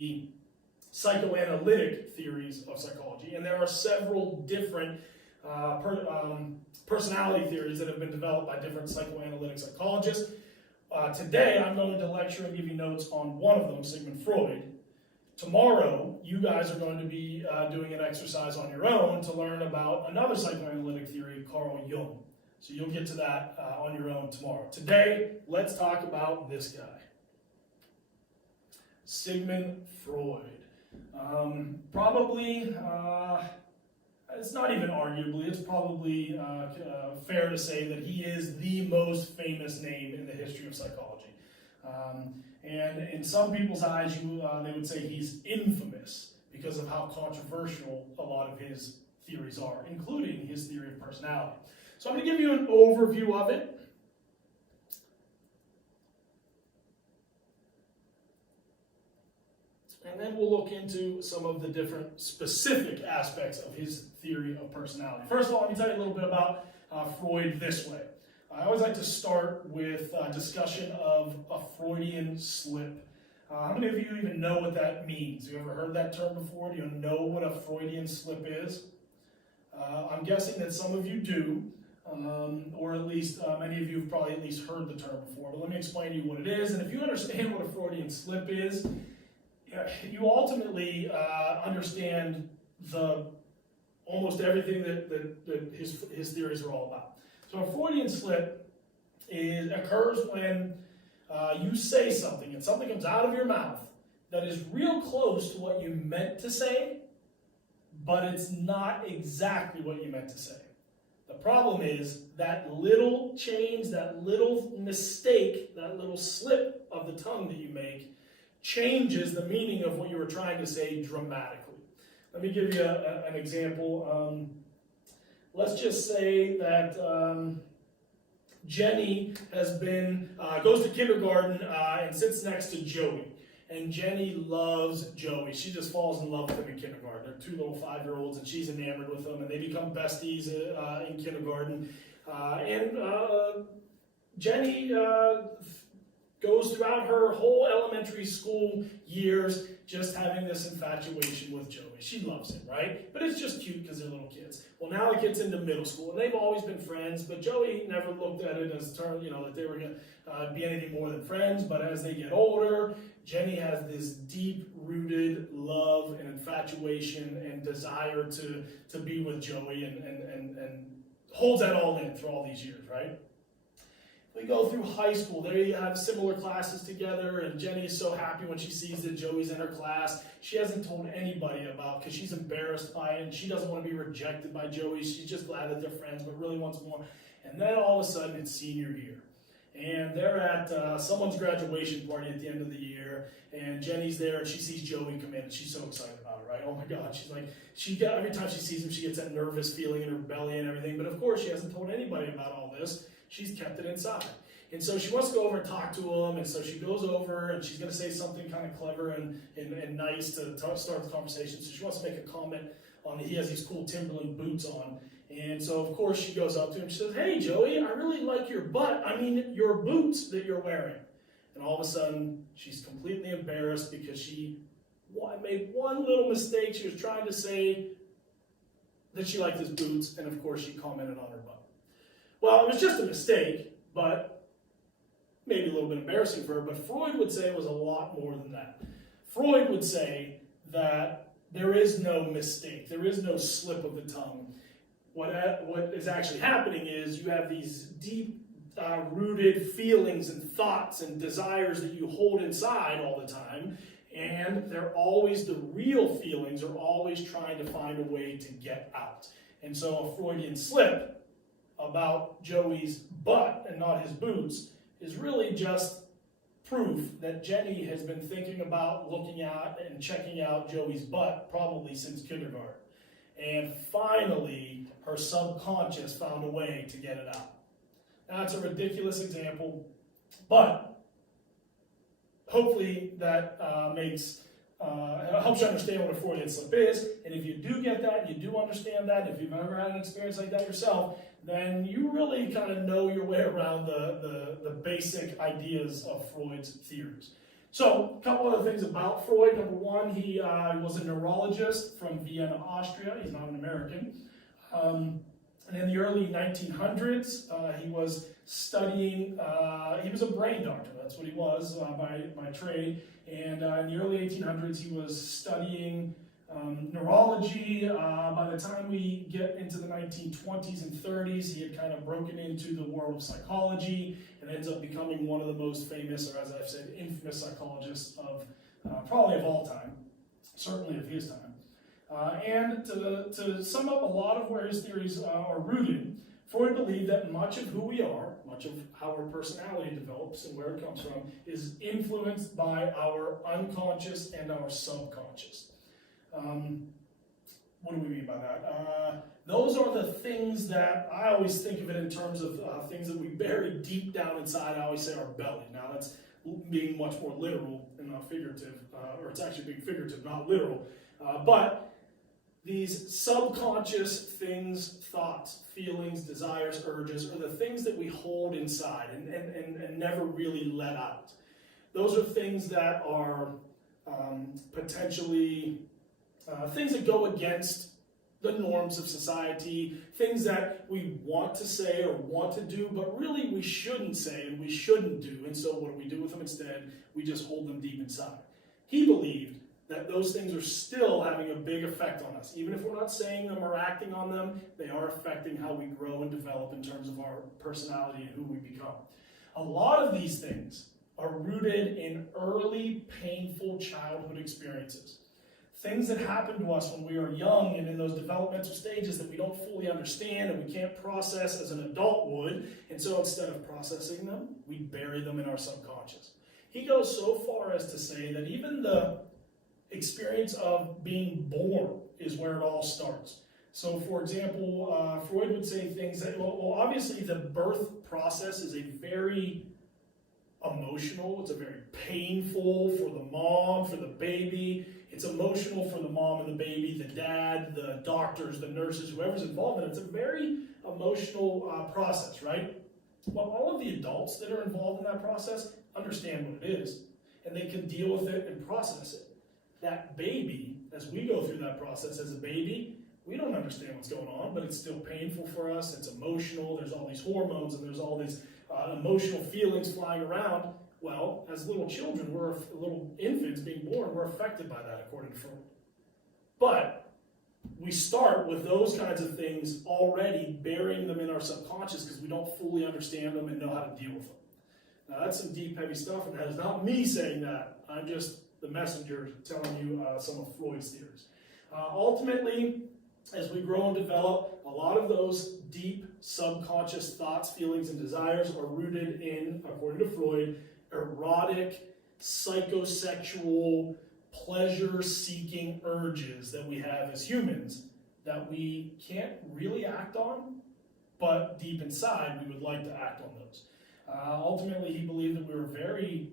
the psychoanalytic theories of psychology, and there are several different personality theories that have been developed by different psychoanalytic psychologists. Today, I'm going to lecture and give you notes on one of them, Sigmund Freud. Tomorrow, you guys are going to be doing an exercise on your own to learn about another psychoanalytic theory, Carl Jung. So you'll get to that on your own tomorrow. Today, let's talk about this guy, Sigmund Freud. Probably, it's not even arguably, it's probably fair to say that he is the most famous name in the history of psychology. And in some people's eyes, they would say he's infamous because of how controversial a lot of his theories are, including his theory of personality. So I'm going to give you an overview of it. And then we'll look into some of the different specific aspects of his theory of personality. First of all, let me tell you a little bit about Freud this way. I always like to start with a discussion of a Freudian slip. How many of you even know what that means? Have you ever heard that term before? Do you know what a Freudian slip is? I'm guessing that some of you do, or at least many of you have probably at least heard the term before. But let me explain to you what it is. And if you understand what a Freudian slip is, you ultimately understand almost everything that his theories are all about. So a Freudian slip occurs when you say something and something comes out of your mouth that is real close to what you meant to say, but it's not exactly what you meant to say. The problem is that little change, that little mistake, that little slip of the tongue that you make changes the meaning of what you were trying to say dramatically. Let me give you an example. Let's just say that Jenny goes to kindergarten and sits next to Joey. And Jenny loves Joey. She just falls in love with him in kindergarten. They're two little 5-year-olds, and she's enamored with him, and they become besties in kindergarten. Jenny goes throughout her whole elementary school years just having this infatuation with Joey. She loves him, right? But it's just cute because they're little kids. Well, now it gets into middle school, and they've always been friends, but Joey never looked at it as that they were going to be anything more than friends. But as they get older, Jenny has this deep-rooted love and infatuation and desire to be with Joey and holds that all in through all these years, right? We go through high school. They have similar classes together, and Jenny is so happy when she sees that Joey's in her class. She hasn't told anybody about because she's embarrassed by it, and she doesn't want to be rejected by Joey. She's just glad that they're friends, but really wants more. And then all of a sudden, it's senior year. And they're at someone's graduation party at the end of the year, and Jenny's there, and she sees Joey come in, and she's so excited about it, right? Oh my God, she's like, every time she sees him, she gets that nervous feeling in her belly and everything, but of course, she hasn't told anybody about all this. She's kept it inside. And so she wants to go over and talk to him, and so she goes over, and she's going to say something kind of clever and nice to start the conversation. So she wants to make a comment on he has these cool Timberland boots on. And so, of course, she goes up to him and she says, "Hey, Joey, I really like your your boots that you're wearing." And all of a sudden, she's completely embarrassed because she made one little mistake. She was trying to say that she liked his boots, and of course, she commented on her butt. Well, it was just a mistake, but maybe a little bit embarrassing for her. But Freud would say it was a lot more than that. Freud would say that there is no mistake. There is no slip of the tongue. What is actually happening is you have these deep-rooted feelings and thoughts and desires that you hold inside all the time, and the real feelings are always trying to find a way to get out. And so a Freudian slip about Joey's butt and not his boots is really just proof that Jenny has been thinking about looking at and checking out Joey's butt probably since kindergarten. And finally, her subconscious found a way to get it out. Now, it's a ridiculous example, but hopefully that helps you understand what a Freudian slip is. And if you do get that, you do understand that, if you've ever had an experience like that yourself, then you really kind of know your way around the basic ideas of Freud's theories. So, a couple other things about Freud. Number one, he was a neurologist from Vienna, Austria. He's not an American. And in the early 1900s, he was studying, he was a brain doctor, that's what he was by trade. And in the early 1800s, he was studying neurology. By the time we get into the 1920s and 30s, he had kind of broken into the world of psychology and ends up becoming one of the most famous, or as I've said, infamous psychologists of probably of all time, certainly of his time. And to sum up a lot of where his theories are rooted, Freud believed that much of who we are, much of how our personality develops and where it comes from, is influenced by our unconscious and our subconscious. What do we mean by that? Those are the things that I always think of it in terms of things that we bury deep down inside. I always say our belly. Now that's being much more literal and not figurative, or it's actually being figurative, not literal. But these subconscious things, thoughts, feelings, desires, urges, are the things that we hold inside and never really let out. Those are things that are potentially things that go against the norms of society, things that we want to say or want to do, but really we shouldn't say and we shouldn't do. And so what do we do with them instead? We just hold them deep inside. He believed that those things are still having a big effect on us. Even if we're not saying them or acting on them, they are affecting how we grow and develop in terms of our personality and who we become. A lot of these things are rooted in early, painful childhood experiences. Things that happen to us when we are young and in those developmental stages that we don't fully understand and we can't process as an adult would. And so instead of processing them, we bury them in our subconscious. He goes so far as to say that even the experience of being born is where it all starts. So, for example, Freud would say things that, well, obviously the birth process is a very emotional, it's a very painful for the mom, for the baby. It's emotional for the mom and the baby, the dad, the doctors, the nurses, whoever's involved in it. It's a very emotional process, right? Well, all of the adults that are involved in that process understand what it is, and they can deal with it and process it. That baby, as we go through that process as a baby, we don't understand what's going on, but it's still painful for us. It's emotional. There's all these hormones and there's all these emotional feelings flying around. Well, as little children, little infants being born, we're affected by that, according to Freud. But we start with those kinds of things already burying them in our subconscious because we don't fully understand them and know how to deal with them. Now, that's some deep, heavy stuff, and that is not me saying that. I'm just the messenger telling you some of Freud's theories. Ultimately, as we grow and develop, a lot of those deep subconscious thoughts, feelings, and desires are rooted in, according to Freud, erotic, psychosexual, pleasure-seeking urges that we have as humans that we can't really act on, but deep inside we would like to act on those. Ultimately, he believed that we were very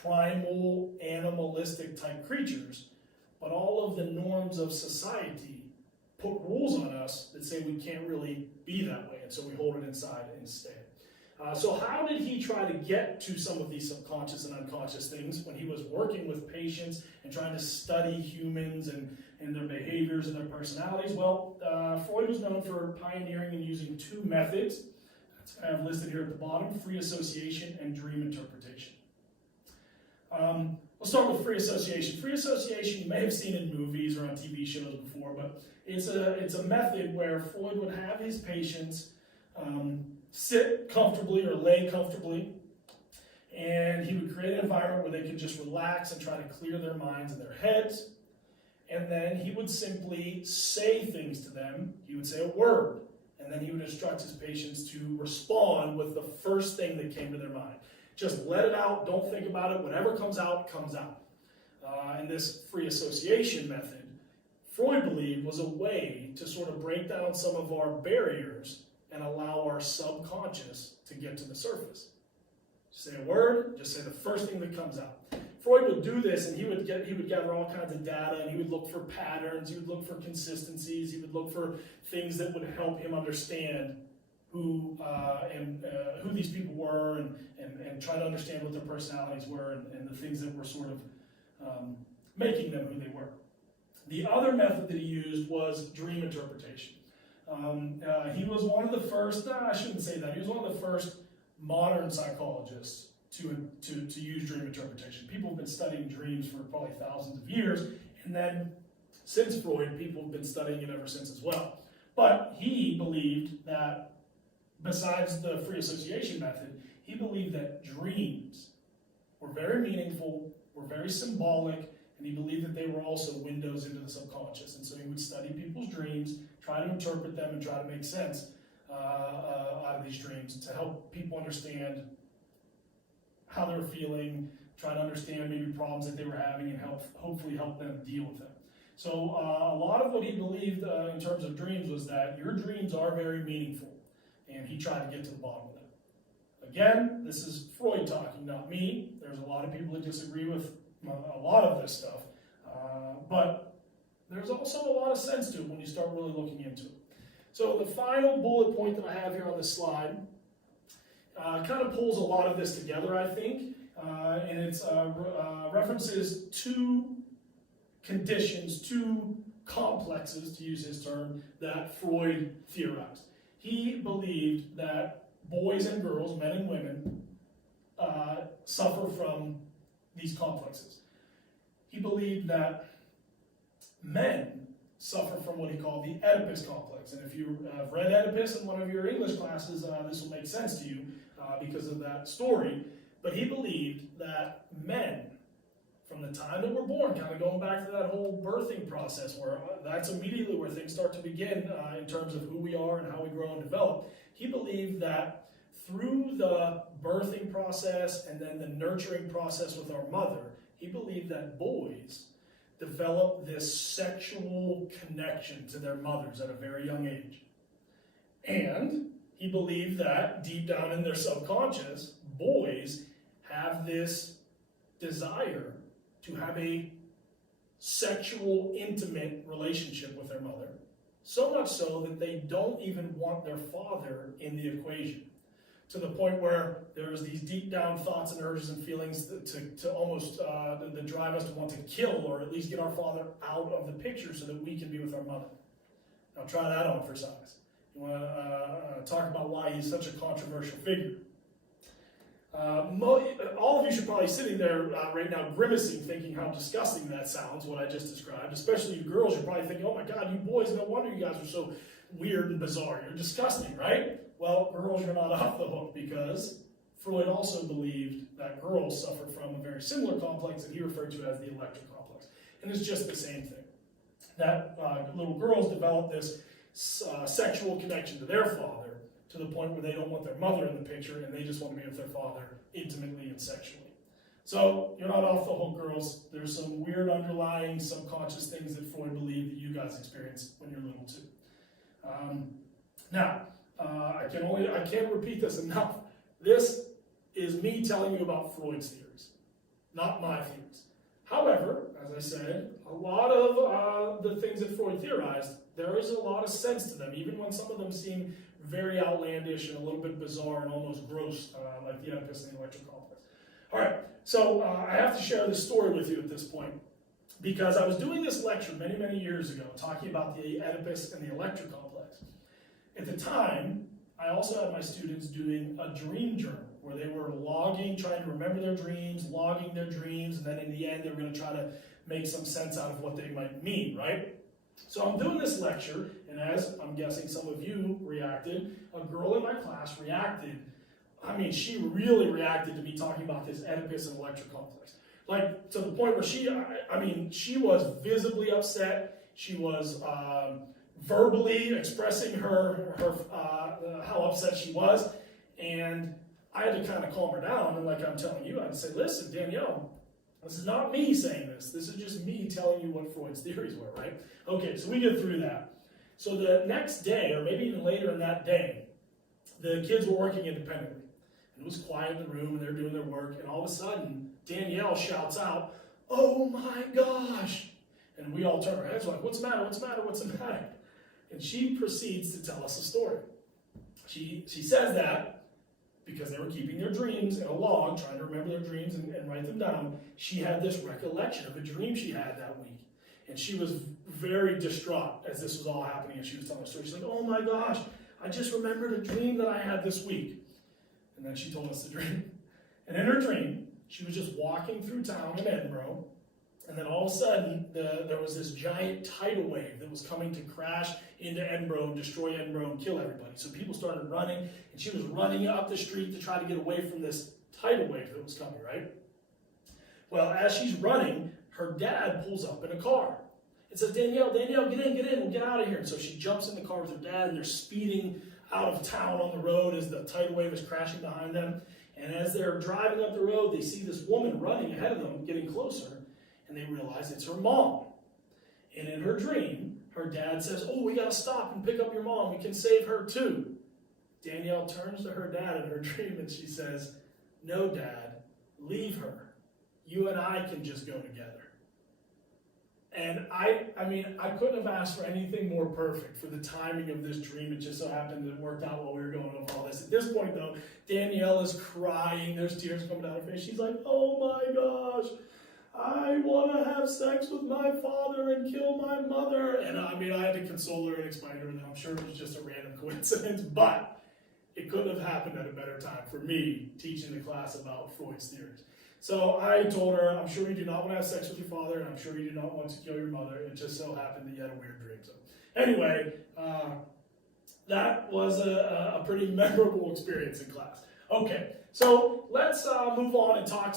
primal, animalistic type creatures, but all of the norms of society put rules on us that say we can't really be that way, and so we hold it inside instead. So how did he try to get to some of these subconscious and unconscious things when he was working with patients and trying to study humans and their behaviors and their personalities? Well, Freud was known for pioneering and using two methods. That's kind of listed here at the bottom: free association and dream interpretation. We'll start with free association. Free association you may have seen in movies or on TV shows before, but it's a method where Freud would have his patients sit comfortably or lay comfortably, and he would create an environment where they could just relax and try to clear their minds and their heads. And then he would simply say things to them. He would say a word, and then he would instruct his patients to respond with the first thing that came to their mind. Just let it out, don't think about it, whatever comes out, comes out. And this free association method, Freud believed, was a way to sort of break down some of our barriers and allow our subconscious to get to the surface. Say a word, just say the first thing that comes out. Freud would do this, and he would gather all kinds of data, and he would look for patterns, he would look for consistencies, he would look for things that would help him understand who these people were and try to understand what their personalities were and the things that were sort of making them who they were. The other method that he used was dream interpretation. He was one of the first, I shouldn't say that, he was one of the first modern psychologists to use dream interpretation. People have been studying dreams for probably thousands of years, and then since Freud, people have been studying it ever since as well. But he believed that, besides the free association method, he believed that dreams were very meaningful, were very symbolic, and he believed that they were also windows into the subconscious. And so he would study people's dreams, try to interpret them, and try to make sense out of these dreams to help people understand how they were feeling, try to understand maybe problems that they were having, and hopefully help them deal with them. So a lot of what he believed in terms of dreams was that your dreams are very meaningful, and he tried to get to the bottom of that. Again, this is Freud talking, not me. There's a lot of people that disagree with a lot of this stuff, but there's also a lot of sense to it when you start really looking into it. So the final bullet point that I have here on this slide kind of pulls a lot of this together, I think, and it's references two conditions, two complexes, to use his term, that Freud theorized. He believed that boys and girls, men and women, suffer from these complexes. He believed that men suffer from what he called the Oedipus complex. And if you have read Oedipus in one of your English classes, this will make sense to you because of that story. But he believed that men, from the time that we're born, kind of going back to that whole birthing process, where that's immediately where things start to begin in terms of who we are and how we grow and develop. He believed that through the birthing process and then the nurturing process with our mother, he believed that boys develop this sexual connection to their mothers at a very young age. And he believed that deep down in their subconscious, boys have this desire to have a sexual, intimate relationship with their mother, so much so that they don't even want their father in the equation, to the point where there's these deep down thoughts and urges and feelings to almost that drive us to want to kill or at least get our father out of the picture so that we can be with our mother. Now try that on for size. You want to talk about why he's such a controversial figure. All of you should probably be sitting there right now grimacing, thinking how disgusting that sounds, what I just described. Especially you girls, you're probably thinking, oh my God, you boys, no wonder you guys are so weird and bizarre. You're disgusting, right? Well, girls, you're not off the hook, because Freud also believed that girls suffer from a very similar complex that he referred to as the Electra complex. And it's just the same thing. That little girls develop this sexual connection to their father, to the point where they don't want their mother in the picture and they just want to be with their father intimately and sexually. So you're not off the hook, girls. There's some weird underlying subconscious things that Freud believed that you guys experience when you're little too. I can't repeat this enough. This is me telling you about Freud's theories, not my theories. However, as I said, a lot of the things that Freud theorized, there is a lot of sense to them, even when some of them seem very outlandish and a little bit bizarre and almost gross, like the Oedipus and the Electra complex. All right, so I have to share this story with you at this point, because I was doing this lecture many, many years ago, talking about the Oedipus and the Electra complex. At the time, I also had my students doing a dream journal, where they were logging, trying to remember their dreams, logging their dreams, and then in the end, they were going to try to make some sense out of what they might mean, right? So I'm doing this lecture, and as I'm guessing some of you reacted, a girl in my class reacted. I mean, she really reacted to me talking about this Oedipus and Electra complex. Like, to the point where she was visibly upset. She was verbally expressing how upset she was, and I had to kind of calm her down, and like I'm telling you, I'd say, listen, Danielle, this is not me saying this. This is just me telling you what Freud's theories were, right? Okay, so we get through that. So the next day, or maybe even later in that day, the kids were working independently. And it was quiet in the room, and they're doing their work, and all of a sudden, Danielle shouts out, "Oh my gosh!" And we all turn our heads like, "What's the matter? What's the matter? What's the matter?" And she proceeds to tell us a story. She says that because they were keeping their dreams in a log, trying to remember their dreams and write them down. She had this recollection of a dream she had that week. And she was very distraught as this was all happening and she was telling the story. She's like, oh my gosh, I just remembered a dream that I had this week. And then she told us the dream. And in her dream, she was just walking through town in Edinburgh, and then all of a sudden, there was this giant tidal wave that was coming to crash into Edinburgh and destroy Edinburgh and kill everybody. So people started running, and she was running up the street to try to get away from this tidal wave that was coming, right? Well, as she's running, her dad pulls up in a car. It says, Danielle, get in, we'll get out of here. And so she jumps in the car with her dad, and they're speeding out of town on the road as the tidal wave is crashing behind them. And as they're driving up the road, they see this woman running ahead of them, getting closer, and they realize it's her mom. And in her dream, her dad says, oh, we got to stop and pick up your mom. We can save her too. Danielle turns to her dad in her dream and she says, no, Dad, leave her. You and I can just go together. And I couldn't have asked for anything more perfect for the timing of this dream. It just so happened that it worked out while we were going over all this. At this point, though, Danielle is crying. There's tears coming down her face. She's like, oh my gosh, I want to have sex with my father and kill my mother. And I had to console her and explain to her that I'm sure it was just a random coincidence, but it couldn't have happened at a better time for me teaching the class about Freud's theories. So I told her, I'm sure you do not want to have sex with your father, and I'm sure you do not want to kill your mother. It just so happened that you had a weird dream. So anyway, that was a pretty memorable experience in class. Okay, so let's move on and talk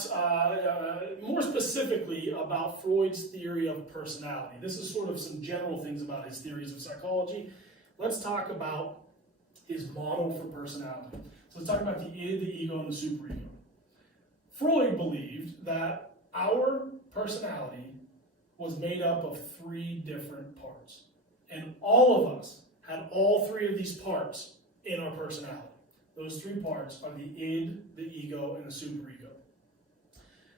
more specifically about Freud's theory of personality. This is sort of some general things about his theories of psychology. Let's talk about his model for personality. So let's talk about the id, the ego, and the superego. Freud believed that our personality was made up of 3 different parts. And all of us had all 3 of these parts in our personality. Those 3 parts are the id, the ego, and the superego.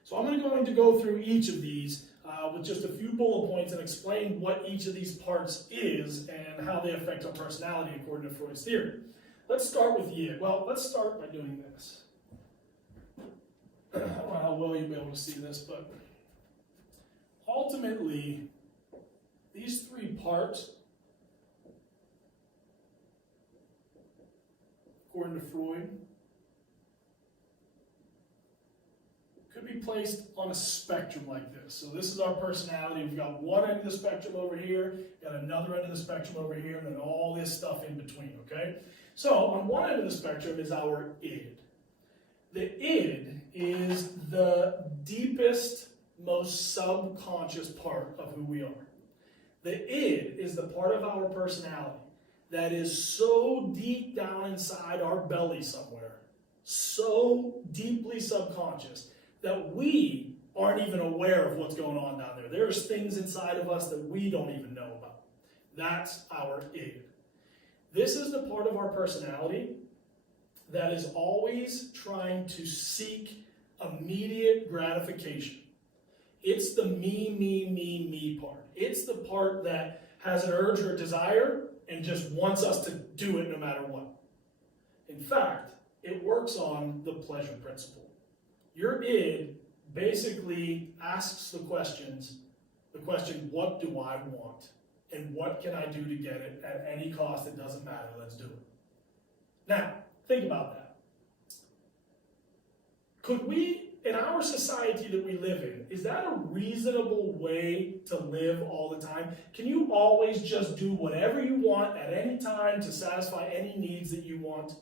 So I'm going to go through each of these with just a few bullet points and explain what each of these parts is and how they affect our personality according to Freud's theory. Let's start with the id. Well, let's start by doing this. I don't know how well you'll be able to see this, but ultimately, these 3 parts, according to Freud, could be placed on a spectrum like this. So this is our personality. We've got one end of the spectrum over here, got another end of the spectrum over here, and then all this stuff in between, okay? So on one end of the spectrum is our id. The id is the deepest, most subconscious part of who we are. The id is the part of our personality that is so deep down inside our belly somewhere, so deeply subconscious, that we aren't even aware of what's going on down there. There's things inside of us that we don't even know about. That's our id. This is the part of our personality that is always trying to seek immediate gratification. It's the me part. It's the part that has an urge or a desire and just wants us to do it no matter what. In fact, it works on the pleasure principle. Your id basically asks the question, what do I want? And what can I do to get it at any cost? It doesn't matter, let's do it. Now, think about that. Could we, in our society that we live in, is that a reasonable way to live all the time? Can you always just do whatever you want at any time to satisfy any needs that you want?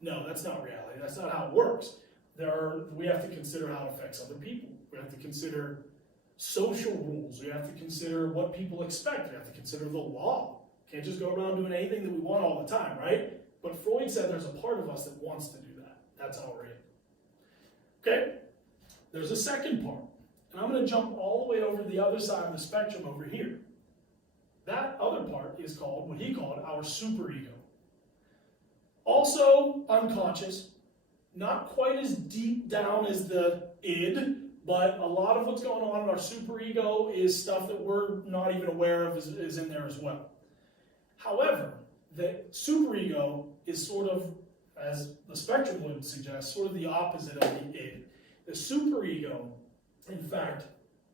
No, that's not reality. That's not how it works. We have to consider how it affects other people. We have to consider social rules. We have to consider what people expect. We have to consider the law. Can't just go around doing anything that we want all the time, right? But Freud said there's a part of us that wants to do that. That's how we're in. Okay? There's a second part. And I'm going to jump all the way over to the other side of the spectrum over here. That other part is called, what he called, our superego. Also unconscious. Not quite as deep down as the id, but a lot of what's going on in our superego is stuff that we're not even aware of is in there as well. However, the superego is sort of, as the spectrum would suggest, sort of the opposite of the id. The superego, in fact,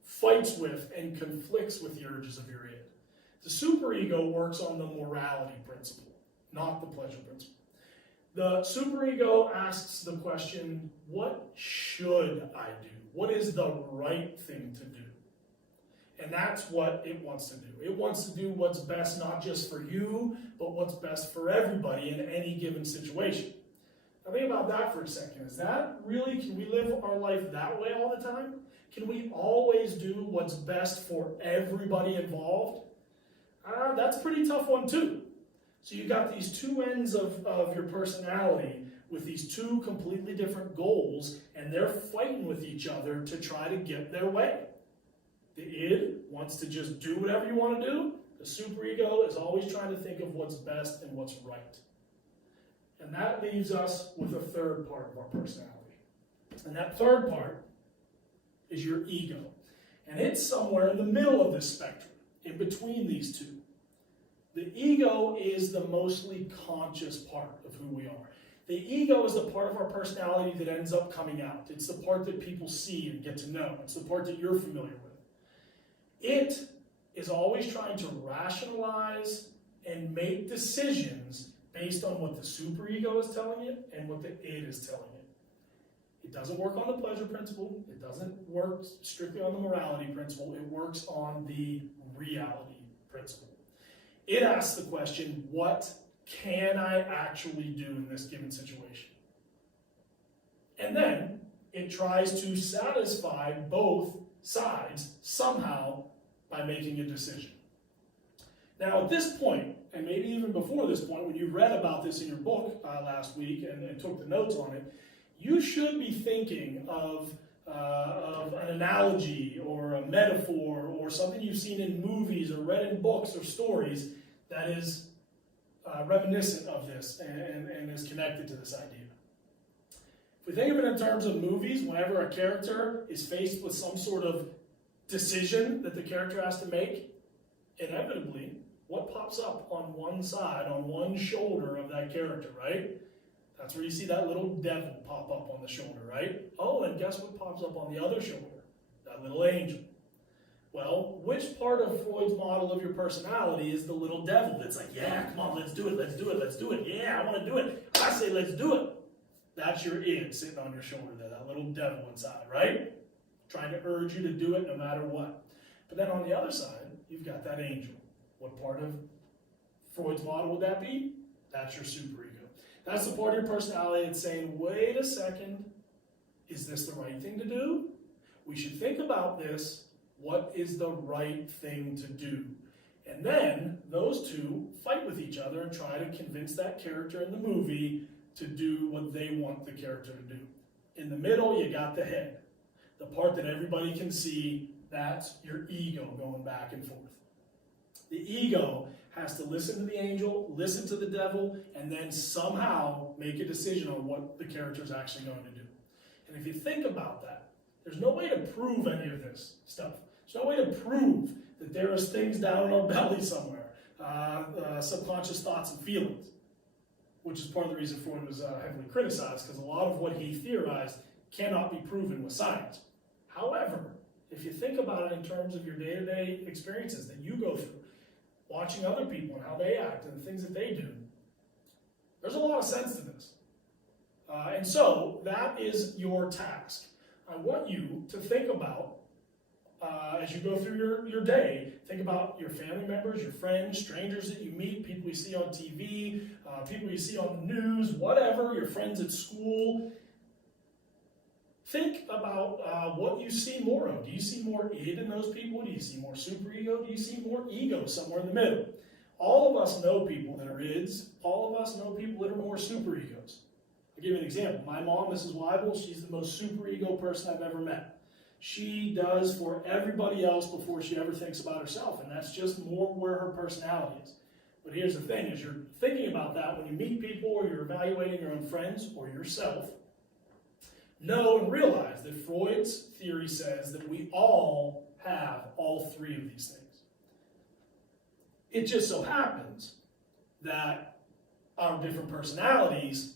fights with and conflicts with the urges of your id. The superego works on the morality principle, not the pleasure principle. The superego asks the question, what should I do? What is the right thing to do? And that's what it wants to do. It wants to do what's best not just for you, but what's best for everybody in any given situation. Now think about that for a second. Is that really, can we live our life that way all the time? Can we always do what's best for everybody involved? That's a pretty tough one too. So you got these two ends of your personality with these two completely different goals, and they're fighting with each other to try to get their way. The id wants to just do whatever you want to do. The superego is always trying to think of what's best and what's right. And that leaves us with a third part of our personality. And that third part is your ego. And it's somewhere in the middle of this spectrum, in between these two. The ego is the mostly conscious part of who we are. The ego is the part of our personality that ends up coming out. It's the part that people see and get to know. It's the part that you're familiar with. It is always trying to rationalize and make decisions based on what the superego is telling it and what the id is telling it. It doesn't work on the pleasure principle. It doesn't work strictly on the morality principle. It works on the reality principle. It asks the question, what can I actually do in this given situation? And then it tries to satisfy both sides somehow by making a decision. Now at this point, and maybe even before this point, when you read about this in your book last week and took the notes on it, you should be thinking of an analogy or a metaphor or something you've seen in movies or read in books or stories that is reminiscent of this and is connected to this idea. If we think of it in terms of movies, whenever a character is faced with some sort of decision that the character has to make, inevitably, what pops up on one side, on one shoulder of that character, right? That's where you see that little devil pop up on the shoulder, right? Oh, and guess what pops up on the other shoulder? That little angel. Well, which part of Freud's model of your personality is the little devil that's like, yeah, come on, let's do it, let's do it, let's do it. Yeah, I want to do it. I say, let's do it. That's your id sitting on your shoulder there, that little devil inside, right? Trying to urge you to do it no matter what. But then on the other side, you've got that angel. What part of Freud's model would that be? That's your superego. That's the part of your personality that's saying, wait a second, is this the right thing to do? We should think about this. What is the right thing to do? And then those two fight with each other and try to convince that character in the movie to do what they want the character to do. In the middle, you got the head. The part that everybody can see, that's your ego going back and forth. The ego has to listen to the angel, listen to the devil, and then somehow make a decision on what the character is actually going to do. And if you think about that, there's no way to prove any of this stuff. There's no way to prove that there is things down in our belly somewhere, subconscious thoughts and feelings, which is part of the reason Freud was heavily criticized, because a lot of what he theorized cannot be proven with science. However, if you think about it in terms of your day-to-day experiences that you go through, watching other people and how they act and the things that they do, there's a lot of sense to this. And so that is your task. I want you to think about, as you go through your day, think about your family members, your friends, strangers that you meet, people you see on TV, people you see on the news, whatever, your friends at school. Think about what you see more of. Do you see more id in those people? Do you see more superego? Do you see more ego somewhere in the middle? All of us know people that are ids. All of us know people that are more superegos. I'll give you an example. My mom, Mrs. Weibel, she's the most superego person I've ever met. She does for everybody else before she ever thinks about herself, and that's just more where her personality is. But here's the thing, as you're thinking about that, when you meet people or you're evaluating your own friends or yourself, know and realize that Freud's theory says that we all have all three of these things. It just so happens that our different personalities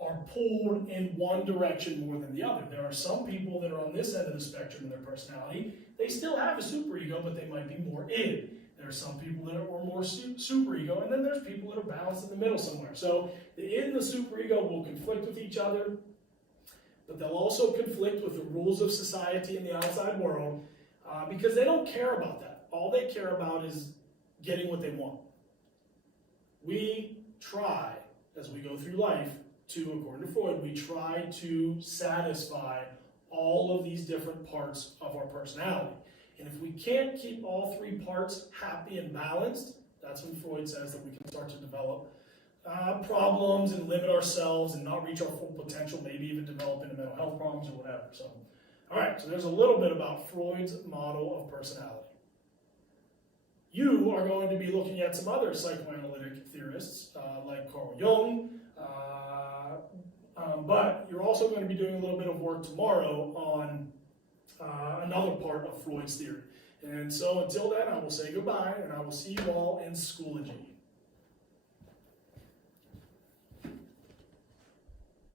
are pulled in one direction more than the other. There are some people that are on this end of the spectrum in their personality. They still have a superego, but they might be more id. There are some people that are more superego, and then there's people that are balanced in the middle somewhere. So the id and the superego will conflict with each other, but they'll also conflict with the rules of society and the outside world because they don't care about that. All they care about is getting what they want. We try, as we go through life, according to Freud, we try to satisfy all of these different parts of our personality. And if we can't keep all three parts happy and balanced, that's when Freud says that we can start to develop problems and limit ourselves and not reach our full potential, maybe even develop into mental health problems or whatever. So, all right, so there's a little bit about Freud's model of personality. You are going to be looking at some other psychoanalytic theorists like Carl Jung, but you're also going to be doing a little bit of work tomorrow on another part of Freud's theory. And so until then, I will say goodbye, and I will see you all in Schoology.